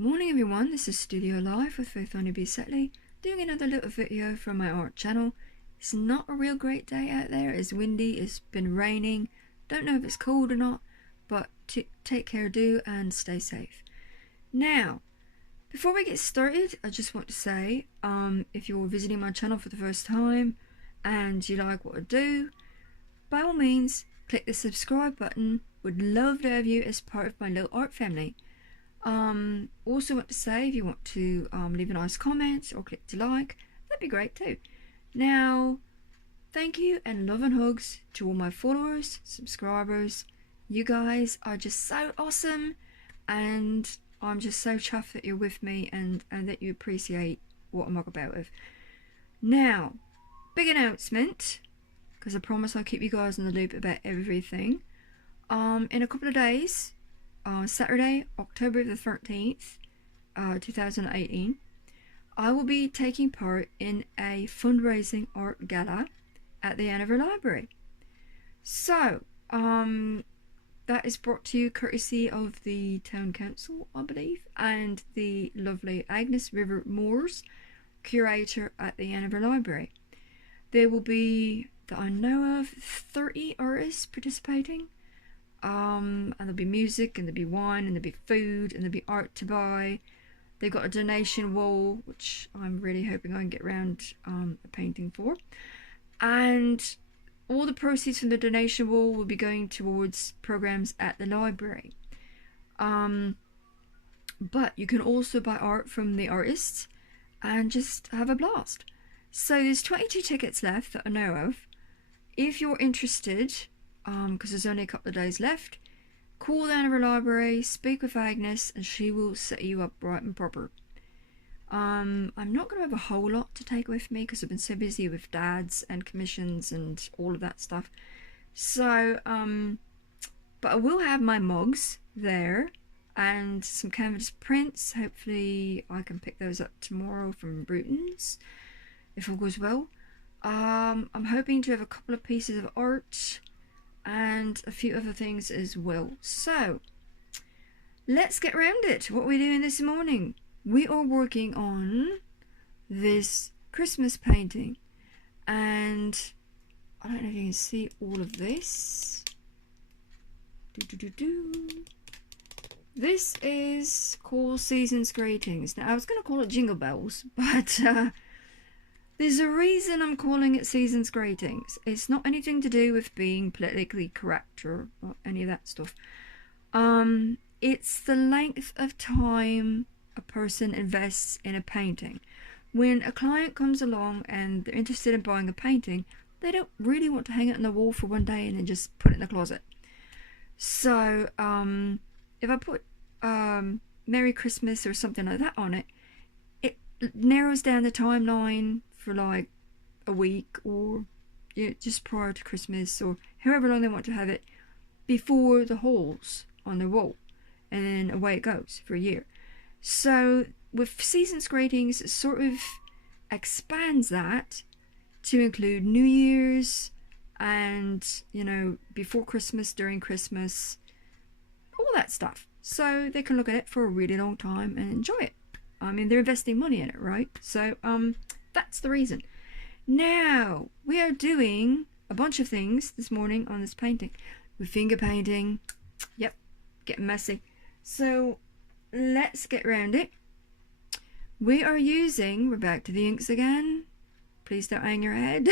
Morning everyone, this is Studiolife with Faith B. Setley, doing another little video from my art channel. It's not a real great day out there, it's windy, it's been raining, don't know if it's cold or not, but take care, do, and stay safe. Now, before we get started, I just want to say, if you're visiting my channel for the first time and you like what I do, by all means, click the subscribe button. Would love to have you as part of my little art family. Also want to say, if you want to leave a nice comment or click to like, that'd be great too. Now, thank you and love and hugs to all my followers, subscribers. You guys are just so awesome, and I'm just so chuffed that you're with me and that you appreciate what I'm about with. Now, big announcement, because I promise I'll keep you guys in the loop about everything. In a couple of days, Saturday, October the 13th, 2018, I will be taking part in a fundraising art gala at the Hanover Library. So, that is brought to you courtesy of the Town Council, I believe, and the lovely Agnes River Moores, curator at the Hanover Library. There will be, that I know of, 30 artists participating. And there'll be music, and there'll be wine, and there'll be food, and there'll be art to buy. They've got a donation wall, which I'm really hoping I can get around a painting for. And all the proceeds from the donation wall will be going towards programs at the library. But you can also buy art from the artists and just have a blast. So there's 22 tickets left that I know of. If you're interested, because there's only a couple of days left, call the Hanover Library, speak with Agnes, and she will set you up right and proper. I'm not going to have a whole lot to take with me because I've been so busy with dads and commissions and all of that stuff. So, but I will have my mugs there and some canvas prints. Hopefully I can pick those up tomorrow from Bruton's, if all goes well. I'm hoping to have a couple of pieces of art and a few other things as well. So let's get around it. What are we doing this morning? We are working on this Christmas painting, and I don't know if you can see all of this. This is called Season's Greetings. Now I was going to call it Jingle Bells, but there's a reason I'm calling it Season's Greetings. It's not anything to do with being politically correct or any of that stuff. It's the length of time a person invests in a painting. When a client comes along and they're interested in buying a painting, they don't really want to hang it on the wall for one day and then just put it in the closet. So if I put Merry Christmas or something like that on it, it narrows down the timeline for like a week, or just prior to Christmas, or however long they want to have it before the holes on the wall, and then away it goes for a year. So with Season's Greetings, it sort of expands that to include New Year's and, you know, before Christmas, during Christmas, all that stuff, so they can look at it for a really long time and enjoy it. I mean, they're investing money in it, right? So that's the reason. Now we are doing a bunch of things this morning on this painting. With finger painting, yep, getting messy. So let's get around it. We are using, we're back to the inks again, please don't hang your head.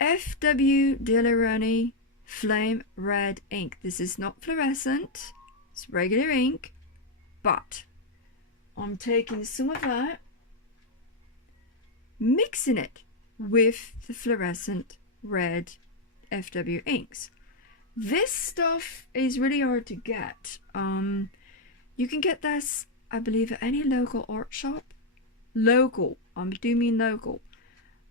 F.W. Delaroney Flame Red ink. This is not fluorescent, it's regular ink, but I'm taking some of that, mixing it with the fluorescent red FW inks. This stuff is really hard to get. You can get this, I believe, at any local art shop. Local, I do mean local.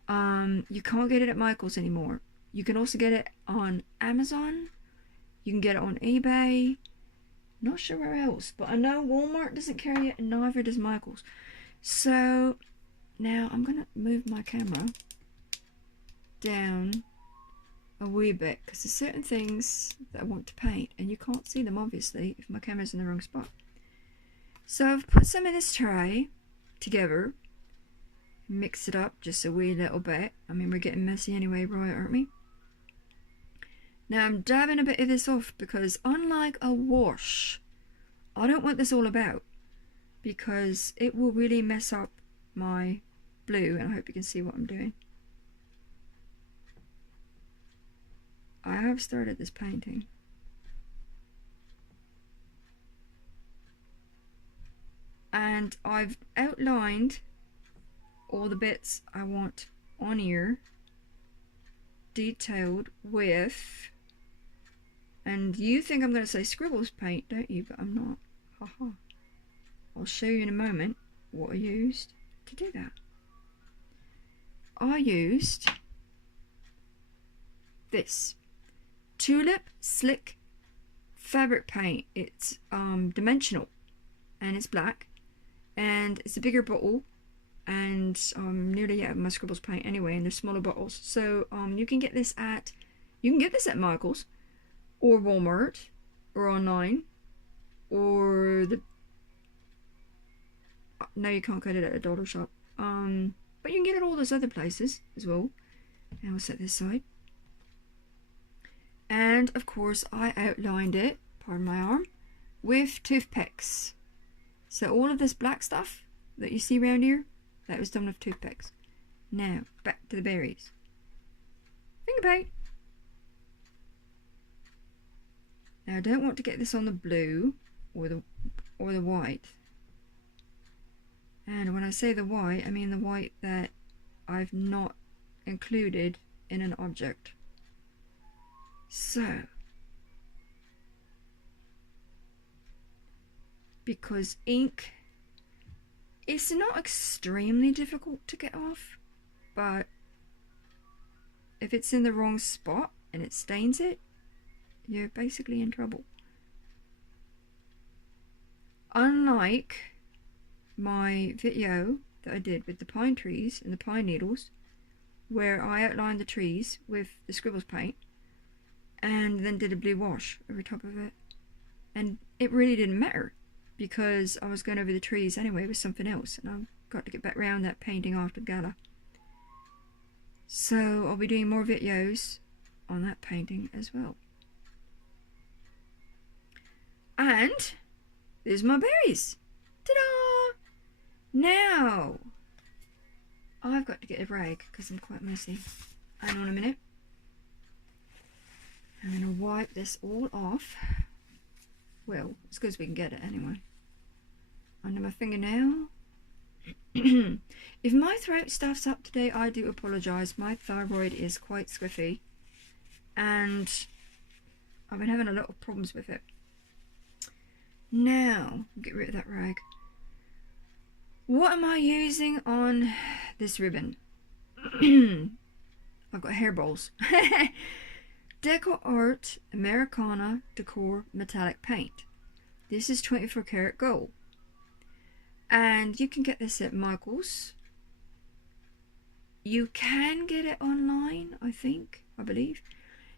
You can't get it at Michael's anymore. You can also get it on Amazon. You can get it on eBay. Not sure where else, but I know Walmart doesn't carry it, and neither does Michael's. So now I'm gonna move my camera down a wee bit, because there's certain things that I want to paint and you can't see them obviously if my camera's in the wrong spot. So I've put some in this tray together, mix it up just a wee little bit. I mean, we're getting messy anyway, right, aren't we? Now I'm dabbing a bit of this off because unlike a wash, I don't want this all about because it will really mess up my blue, and I hope you can see what I'm doing. I have started this painting. And I've outlined all the bits I want on here, detailed with, and you think I'm going to say scribbles paint, don't you? But I'm not. Haha. I'll show you in a moment what I used to do that. I used this Tulip Slick fabric paint. It's dimensional and it's black and it's a bigger bottle, and I'm nearly out of my scribbles paint anyway, and they're smaller bottles. So you can get this at Michael's or Walmart or online, or no, you can't get it at a dollar shop. But you can get it all those other places as well. And we'll set this aside. And of course I outlined it, pardon my arm, with toothpicks. So all of this black stuff that you see around here, that was done with toothpicks. Now back to the berries. Finger paint. Now I don't want to get this on the blue or the white. And when I say the white, I mean the white that I've not included in an object. So, because ink is not extremely difficult to get off, but if it's in the wrong spot and it stains it, you're basically in trouble. Unlike my video that I did with the pine trees and the pine needles, where I outlined the trees with the scribbles paint and then did a blue wash over top of it, and it really didn't matter because I was going over the trees anyway with something else, and I've got to get back around that painting after the gala. So I'll be doing more videos on that painting as well. And there's my berries. Ta-da! Now I've got to get a rag because I'm quite messy. Hang on a minute. I'm going to wipe this all off. Well, as good as we can get it anyway. Under my fingernail. If my throat stuffs up today, I do apologise. My thyroid is quite squiffy and I've been having a lot of problems with it. Now, get rid of that rag. What am I using on this ribbon? I've got hairballs. Deco Art Americana Decor Metallic Paint. This is 24 karat gold. And you can get this at Michael's. You can get it online, I believe.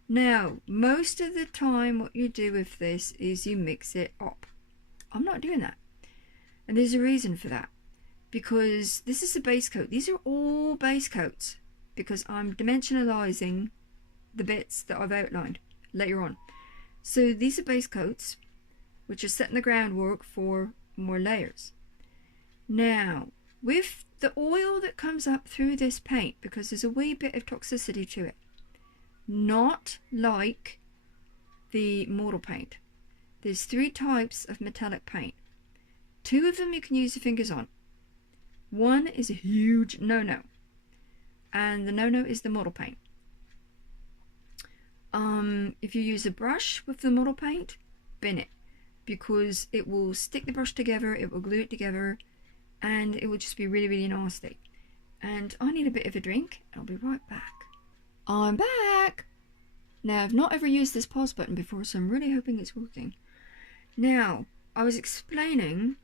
Now, most of the time what you do with this is you mix it up. I'm not doing that. And there's a reason for that. Because this is a base coat. These are all base coats. Because I'm dimensionalizing the bits that I've outlined later on. So these are base coats, which are setting the groundwork for more layers. Now, with the oil that comes up through this paint, because there's a wee bit of toxicity to it, not like the model paint. There's 3 types of metallic paint. 2 of them you can use your fingers on. 1 is a huge no-no. And the no-no is the model paint. If you use a brush with the model paint, bin it. Because it will stick the brush together, it will glue it together, and it will just be really, really nasty. And I need a bit of a drink. I'll be right back. I'm back! Now, I've not ever used this pause button before, so I'm really hoping it's working. Now, I was explaining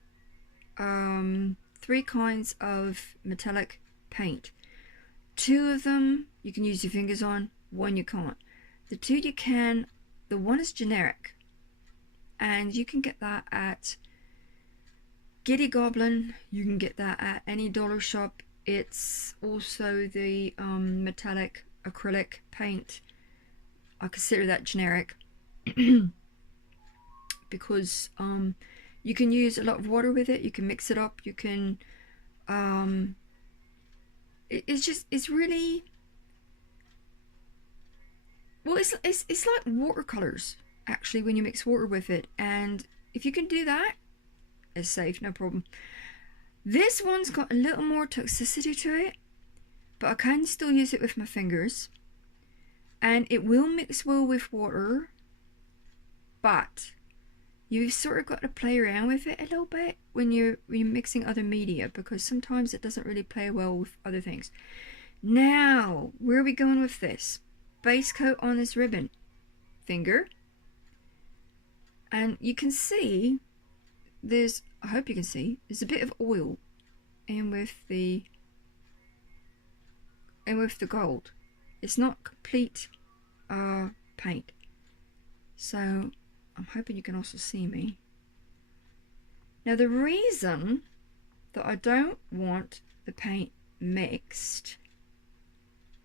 3 kinds of metallic paint. 2 of them you can use your fingers on, 1 you can't. The 2 you can, the 1 is generic, and you can get that at Giddy Goblin, you can get that at any dollar shop. It's also the metallic acrylic paint. I consider that generic because you can use a lot of water with it. You can mix it up. You can it's really, well, it's like watercolors actually when you mix water with it, and if you can do that, it's safe, no problem. This one's got a little more toxicity to it, but I can still use it with my fingers, and it will mix well with water, but you've sort of got to play around with it a little bit when you're mixing other media, because sometimes it doesn't really play well with other things. Now, where are we going with this? Base coat on this ribbon. Finger. And you can see there's, I hope you can see, there's a bit of oil in with the gold. It's not complete paint. So I'm hoping you can also see me. Now the reason that I don't want the paint mixed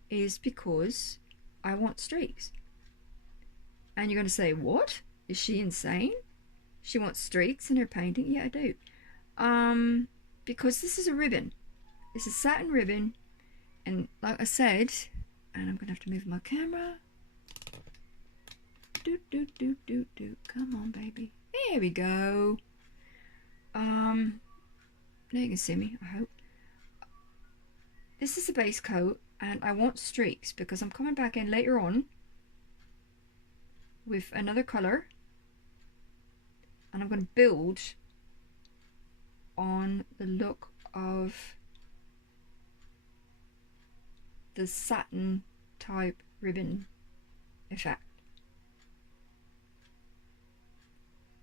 is because I want streaks. And you're going to say, what? Is she insane? She wants streaks in her painting? Yeah, I do. Because this is a ribbon. It's a satin ribbon. And like I said, and I'm going to have to move my camera. Come on, baby. There we go. Now you can see me, I hope. This is the base coat, and I want streaks because I'm coming back in later on with another colour, and I'm going to build on the look of the satin type ribbon effect.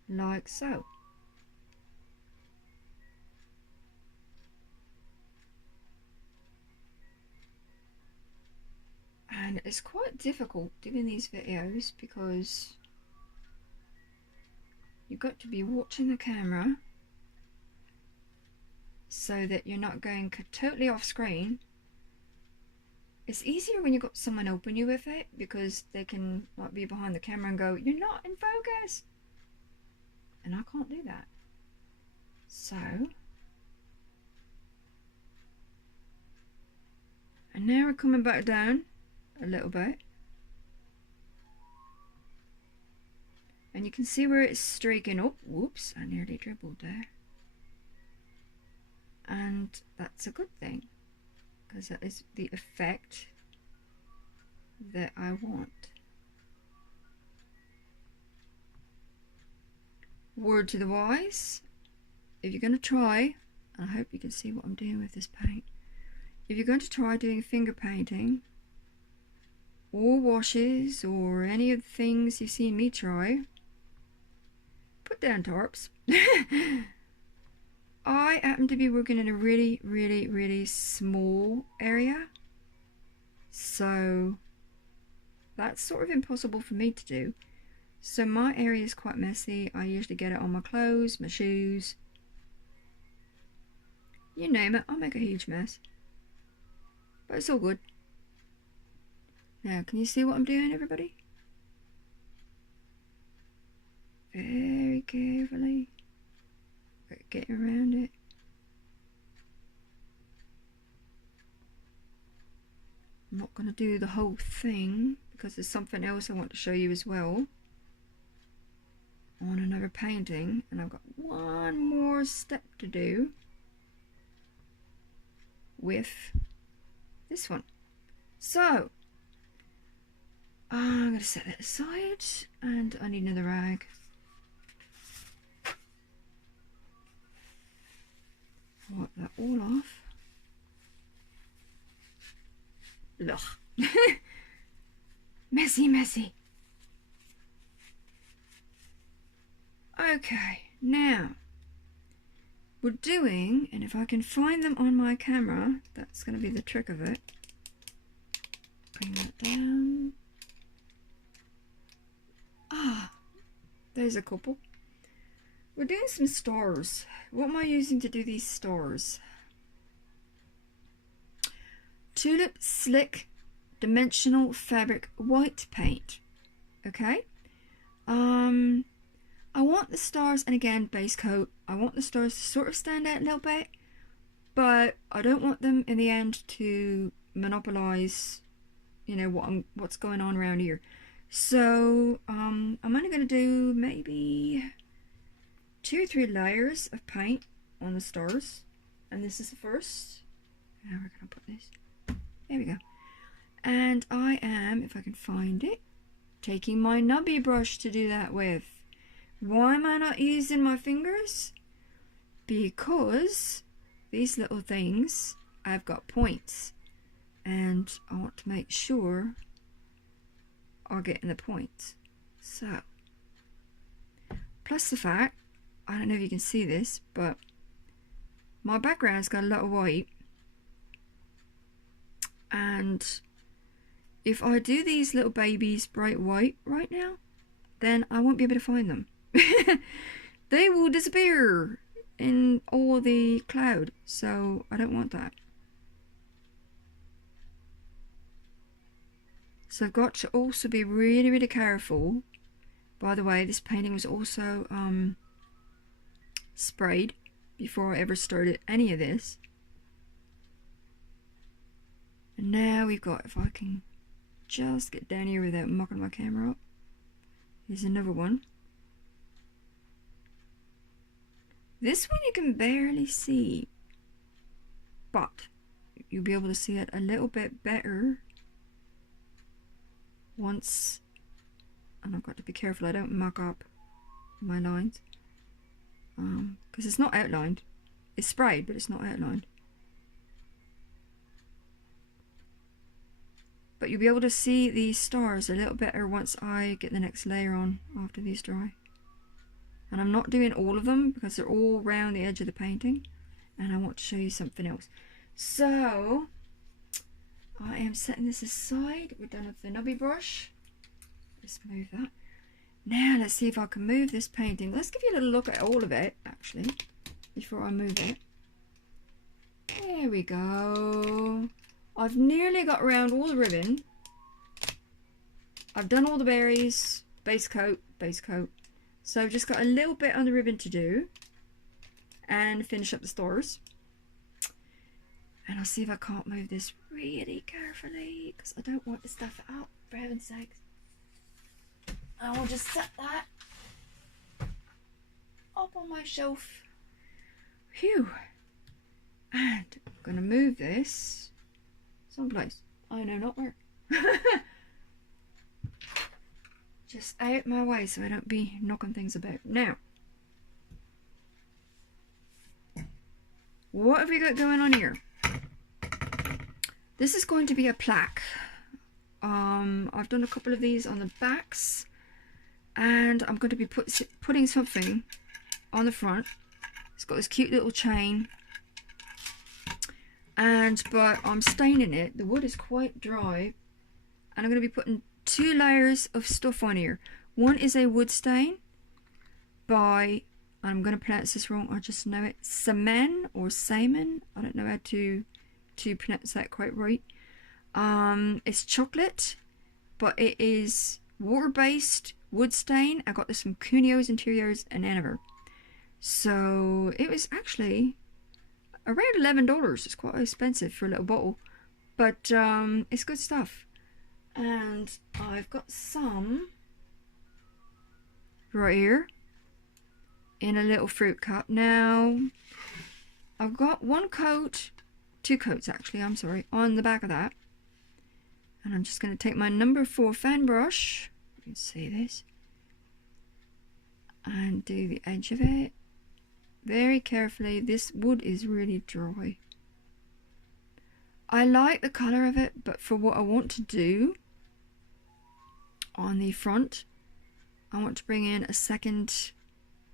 Like so. And it's quite difficult doing these videos because you've got to be watching the camera so that you're not going totally off screen. It's easier when you've got someone helping you with it because they can like be behind the camera and go, you're not in focus. And I can't do that. So, and now we're coming back down a little bit. And you can see where it's streaking up. Whoops, I nearly dribbled there. And that's a good thing, because that is the effect that I want. Word to the wise, if you're going to try, I hope you can see what I'm doing with this paint. If you're going to try doing finger painting or washes or any of the things you've seen me try, put down tarps. I happen to be working in a really small area, so that's sort of impossible for me to do. So my area is quite messy. I usually get it on my clothes, my shoes, you name it. I'll make a huge mess, but it's all good. Now, can you see what I'm doing, everybody? Very carefully. Getting around it. I'm not going to do the whole thing because there's something else I want to show you as well on another painting, and I've got one more step to do with this one. So I'm going to set that aside, and I need another rag. Wipe that all off. Ugh. Messy. Okay, now we're doing, and if I can find them on my camera, that's going to be the trick of it. Bring that down. Ah, there's a couple. we're doing some stars. What am I using to do these stars? Tulip Slick Dimensional Fabric White Paint. Okay. I want the stars, and again, base coat. I want the stars to sort of stand out a little bit, but I don't want them in the end to monopolize, you know, what's going on around here. So I'm only going to do maybe 2 or 3 layers of paint on the stars, and this is the first. Now we're going to put this. There we go. And I am, if I can find it, taking my nubby brush to do that with. Why am I not using my fingers? Because these little things, I've got points, and I want to make sure I'll get in the points. So, plus the fact, I don't know if you can see this, but my background's got a lot of white, and if I do these little babies bright white right now, then I won't be able to find them. They will disappear in all the cloud, so I don't want that. So I've got to also be really, really careful. By the way, this painting was also sprayed before I ever started any of this. And now we've got, if I can just get down here without mucking my camera up. Here's another one. This one you can barely see, but you'll be able to see it a little bit better once, and I've got to be careful I don't muck up my lines, because it's not outlined. It's sprayed, but it's not outlined. But you'll be able to see these stars a little better once I get the next layer on after these dry. And I'm not doing all of them because they're all around the edge of the painting, and I want to show you something else. So I am setting this aside. We're done with the nubby brush. Let's move that. Now let's see if I can move this painting. Let's give you a little look at all of it actually before I move it. There we go. I've nearly got around all the ribbon. I've done all the berries, base coat, base coat. So I've just got a little bit on the ribbon to do and finish up the stars. And I'll see if I can't move this really carefully because I don't want to stuff it up, for heaven's sakes. I will just set that up on my shelf. Phew. And I'm going to move this someplace. I know not where. Just out my way so I don't be knocking things about. Now, what have we got going on here? This is going to be a plaque. I've done a couple of these on the backs, and I'm going to be putting something on the front. It's got this cute little chain, but I'm staining it. The wood is quite dry, and I'm going to be putting 2 layers of stuff on here. One is a wood stain by, I'm going to pronounce this wrong, I just know it, Saman or Saman. I don't know how to pronounce that quite right. It's chocolate, but it is water-based wood stain. I got this from Cunio's Interiors in Andover. So it was actually around $11. It's quite expensive for a little bottle, but it's good stuff. And I've got some right here in a little fruit cup. Now I've got 1 coat, 2 coats actually, I'm sorry, on the back of that. And I'm just going to take my number 4 fan brush, you can see this, and do the edge of it very carefully. This wood is really dry. I like the colour of it, but for what I want to do on the front, I want to bring in a second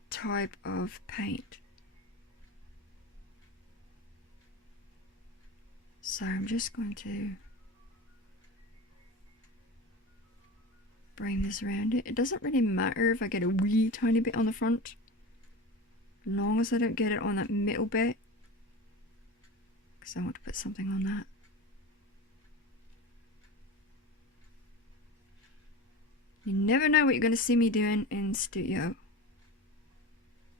type of paint. So I'm just going to bring this around it. It doesn't really matter if I get a wee tiny bit on the front. long as I don't get it on that middle bit, because I want to put something on that. You never know what you're going to see me doing in studio.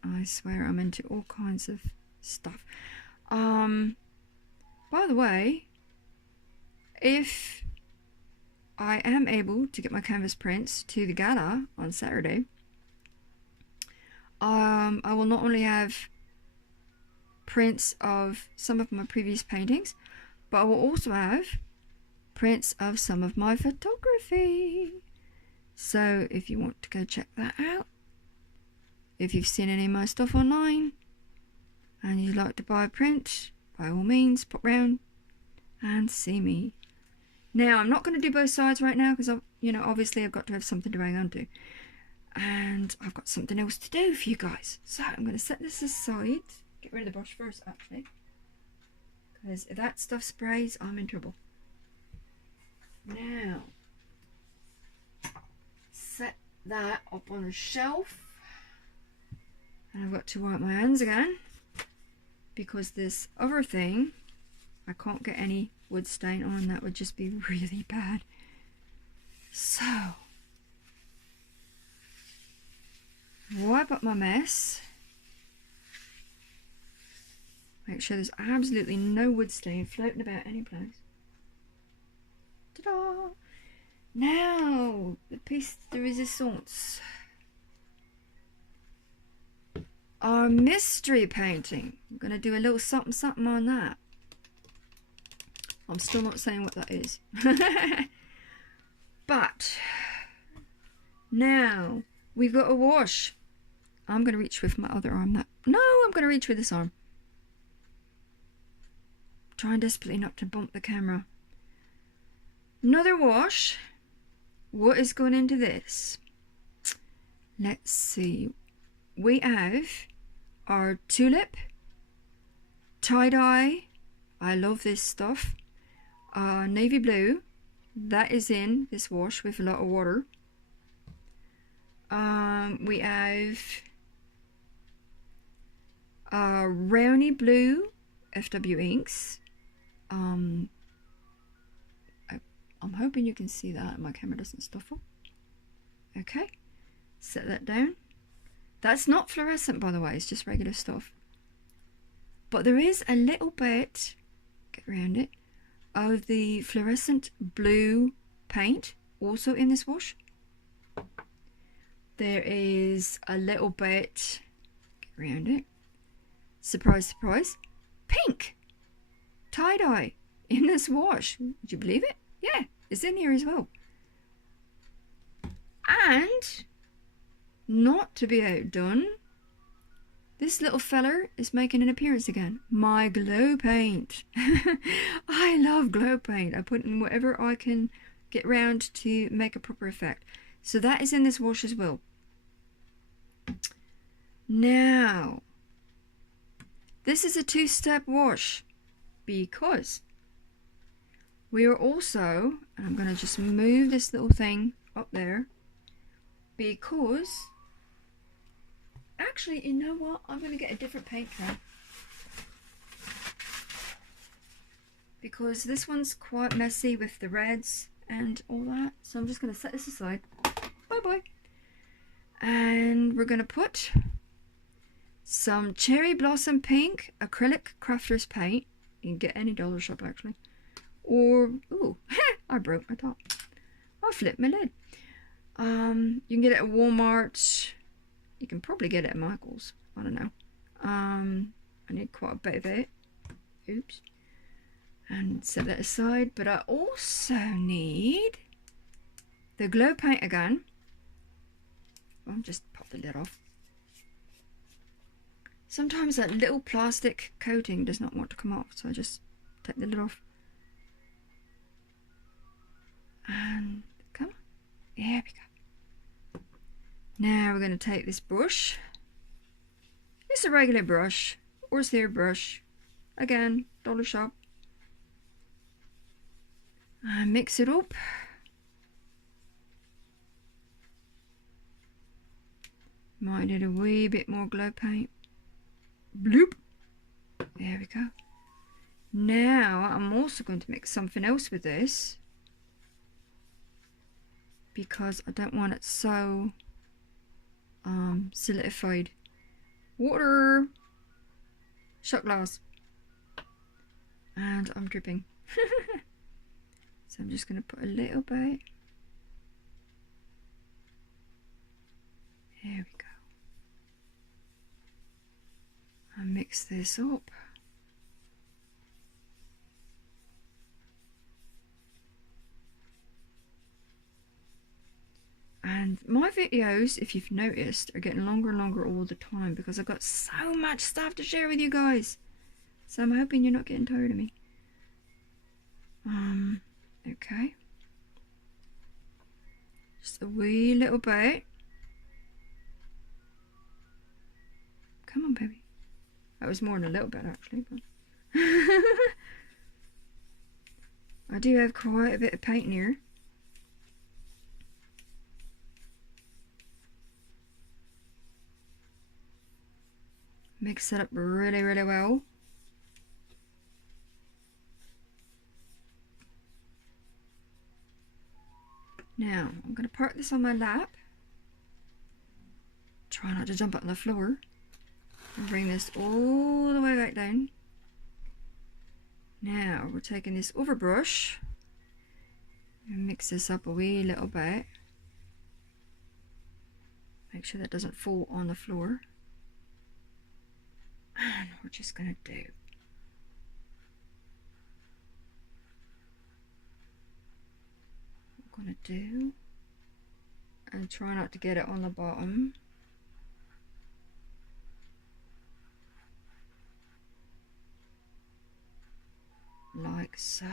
I swear I'm into all kinds of stuff. By the way, if I am able to get my canvas prints to the gala on Saturday, I will not only have prints of some of my previous paintings, but I will also have prints of some of my photography. So if you want to go check that out, if you've seen any of my stuff online and you'd like to buy a print, by all means pop round and see me. Now, I'm not going to do both sides right now because, obviously I've got to have something to hang on to. And I've got something else to do for you guys. So I'm going to set this aside. Get rid of the brush first, actually. Because if that stuff sprays, I'm in trouble. Now, set that up on a shelf. And I've got to wipe my hands again. Because this other thing, I can't get any wood stain on. That would just be really bad. So, wipe up my mess. Make sure there's absolutely no wood stain floating about any place. Ta-da! Now, the piece de resistance. Our mystery painting. I'm going to do a little something something on that. I'm still not saying what that is. But now we've got a wash. I'm going to reach with my other arm. I'm going to reach with this arm. Trying desperately not to bump the camera. Another wash. What is going into this? Let's see. We have our tulip, tie-dye. I love this stuff. Navy blue. That is in this wash with a lot of water. We have Rowney Blue FW inks. I'm hoping you can see that. My camera doesn't stuff up. Okay, set that down. That's not fluorescent, by the way. It's just regular stuff. But there is a little bit, get around it, of the fluorescent blue paint also in this wash. There is a little bit, get around it, surprise, surprise, pink tie-dye in this wash. Would you believe it? Yeah, it's in here as well. And, not to be outdone, this little feller is making an appearance again. My glow paint. I love glow paint. I put in whatever I can get round to make a proper effect. So that is in this wash as well. Now, this is a two-step wash because we are also, and I'm going to just move this little thing up there, because actually, you know what? I'm going to get a different paint tray. Because this one's quite messy with the reds and all that. So I'm just going to set this aside. Bye-bye. And we're going to put some Cherry Blossom Pink acrylic crafter's paint. You can get any dollar shop actually. Or, ooh, I broke my top. I flipped my lid. You can get it at Walmart. You can probably get it at Michael's. I don't know. I need quite a bit of it. Oops. And set that aside. But I also need the glow paint again. I'll just pop the lid off. Sometimes that little plastic coating does not want to come off. So I just take the lid off. And come on. There we go. Now we're going to take this brush. It's a regular brush, or Sear brush. Again, dollar shop. And mix it up. Might need a wee bit more glow paint. Bloop. There we go. Now I'm also going to mix something else with this, because I don't want it so solidified. Water. Shot glass. And I'm dripping. So I'm just going to put a little bit. There we go. And mix this up. And my videos, if you've noticed, are getting longer and longer all the time because I've got so much stuff to share with you guys. So I'm hoping you're not getting tired of me. Okay. Just a wee little bit. Come on, baby. That was more than a little bit, actually. But I do have quite a bit of paint here. Mix it up really, really well. Now, I'm going to park this on my lap. Try not to jump up on the floor. And bring this all the way back down. Now, we're taking this overbrush and mix this up a wee little bit. Make sure that doesn't fall on the floor. And we're just going to do what I'm going to do, and try not to get it on the bottom. Like so.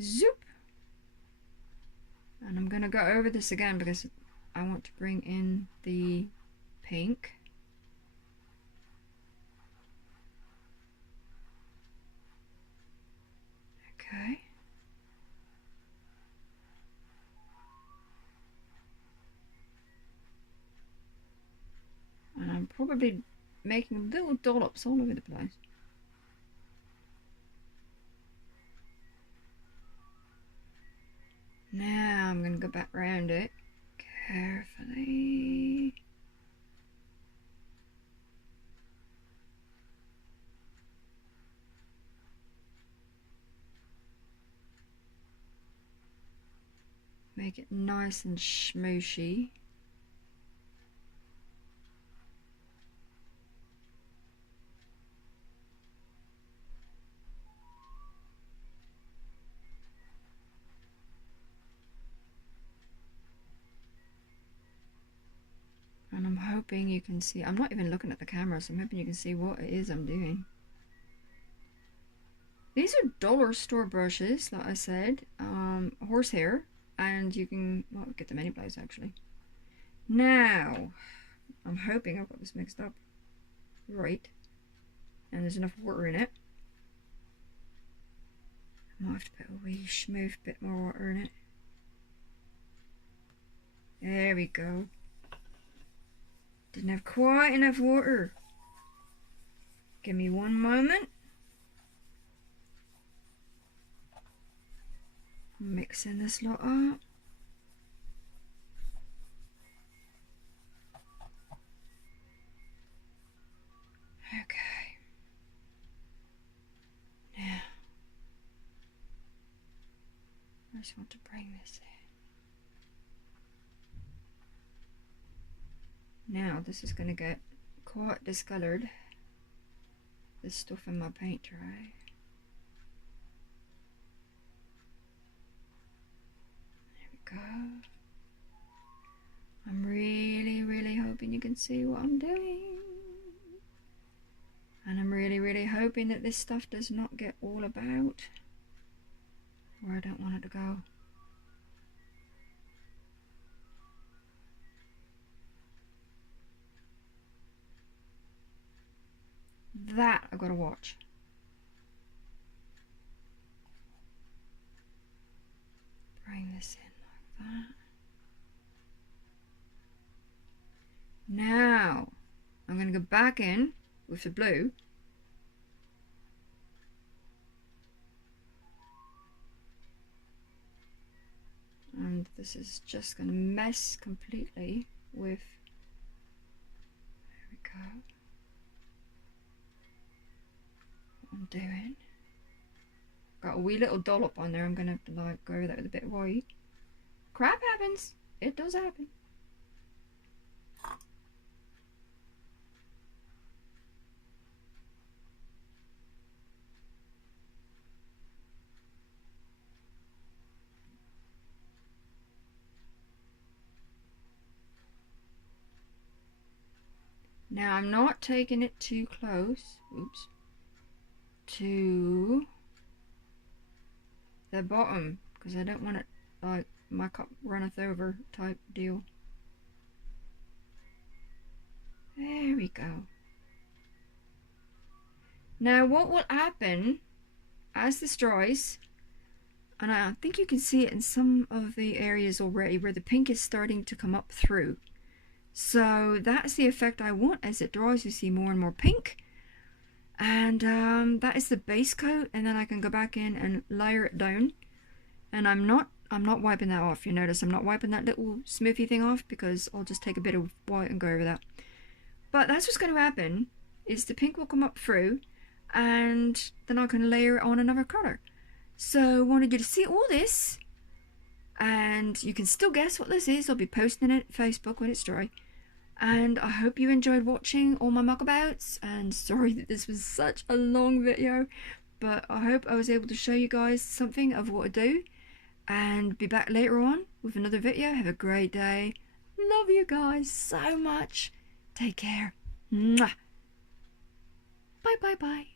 Zoop. And I'm going to go over this again because I want to bring in the pink. Okay. And I'm probably making little dollops all over the place. Now I'm going to go back around it carefully. Make it nice and smooshy. And I'm hoping you can see, I'm not even looking at the camera, so I'm hoping you can see what it is I'm doing. These are dollar store brushes, like I said, horsehair, and you can, well, get them any place actually. Now, I'm hoping I've got this mixed up right, and there's enough water in it. I might have to put a wee smooth bit more water in it. There we go. Didn't have quite enough water. Give me one moment. Mixing this lot up. Okay. Now, I just want to bring this in. Now, this is going to get quite discolored. This stuff in my paint tray. Go. I'm really, really hoping you can see what I'm doing. And I'm really, really hoping that this stuff does not get all about where I don't want it to go. that I've got to watch. Bring this in like that. Now I'm going to go back in with the blue. And this is just going to mess completely with, there we go, what I'm doing. Got a wee little dollop on there. I'm going to have to like go over that with a bit of white. Crap happens. It does happen. Now I'm not taking it too close, oops, to the bottom because I don't want it like my cup runneth over type deal. There we go. Now what will happen as this dries, and I think you can see it in some of the areas already where the pink is starting to come up through. So that's the effect I want. As it dries, you see more and more pink, and that is the base coat. And then I can go back in and layer it down. And I'm not wiping that off. You notice I'm not wiping that little smoothy thing off because I'll just take a bit of white and go over that. But that's what's going to happen. Is the pink will come up through, and then I can layer it on another color. So I wanted you to see all this. And you can still guess what this is. I'll be posting it on Facebook when it's dry. And I hope you enjoyed watching all my muckabouts. And sorry that this was such a long video. But I hope I was able to show you guys something of what I do. And be back later on with another video. Have a great day. Love you guys so much. Take care. Mwah. Bye bye bye.